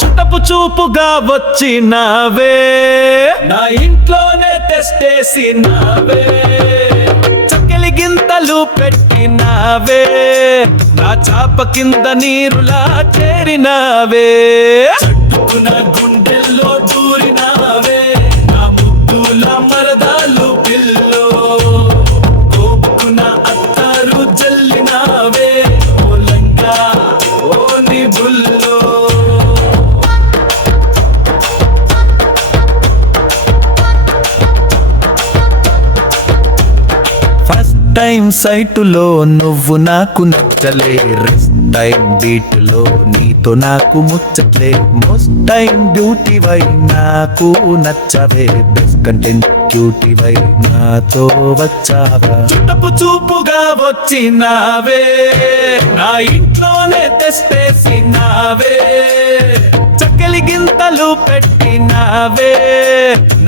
చుట్టపు చూపుగా వచ్చినవే, నా ఇంట్లోనే తెస్తేసినవే, చక్కెలి గింతలు పెట్టినవే, నా చాప కింద నీరులా చేరినవే, చట్టుకున్న గుండెల్లో దూరినవే, నా ముద్దుల మరదాలు పిల్లో, కోపుకున్న అత్తారు జల్లినవే, ఓ లంగా ఓ నీ బుల్లో. టైం సైటులో నువ్వు నాకు నచ్చలే, రెస్ట్ టైం బీటులో నీతో నాకు ముచ్చట్లే, మోస్ట్ టైం బ్యూటీ వై నాకు నచ్చవే, బెస్ట్ కంటెంట్ బ్యూటీ వై నాతో వచ్చావా, చుట్టపు చూపుగా వచ్చినావే, నా ఇంట్లోనే తెస్తేసినావే, చక్కెలి గింతలు పెట్టినావే,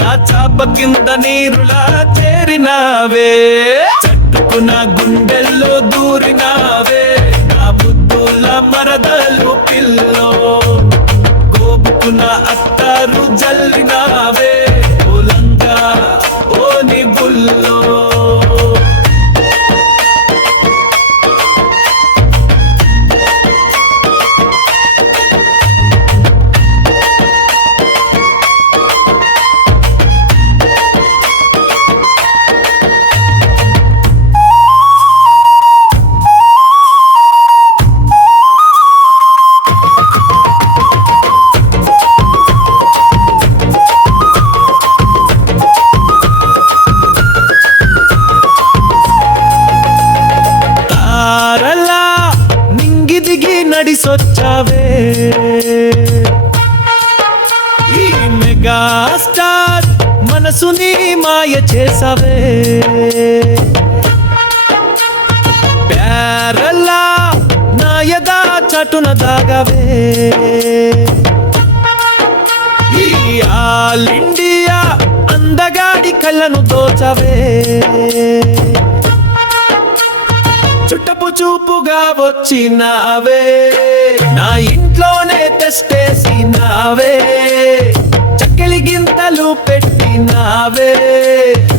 నా చాప కింద నీరులా చేరినావే, చట్టుకున్న గుండెల్లో దూరినావే, నా బుద్ధుల మరదలు పిల్లో, కోపుకున్న అత్తారు జల్లినావే, ఓ లంగా ఓ నీ బుల్లో. నడిసొచ్చావే ఈ మెగాస్టార్ మనసుని మాయ చేసావే, ప్యారలా నాయదా చటున దాగవే, ఈ ఆల్ ఇండియా అందగాడి కళ్ళను దోచవే, చుట్టపు చూపుగా వచ్చినావే, నా ఇంట్లోనే తెస్తేసినావే, చక్కెలి గింతలు పెట్టినావే,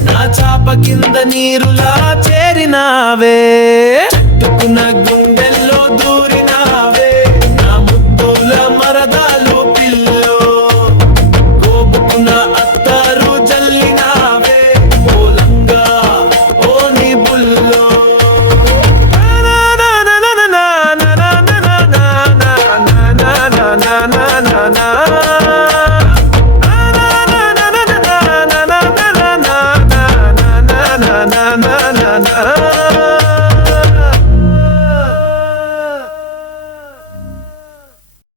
నా చాప కింద నీరులా చేరినావే, చట్టుకున్న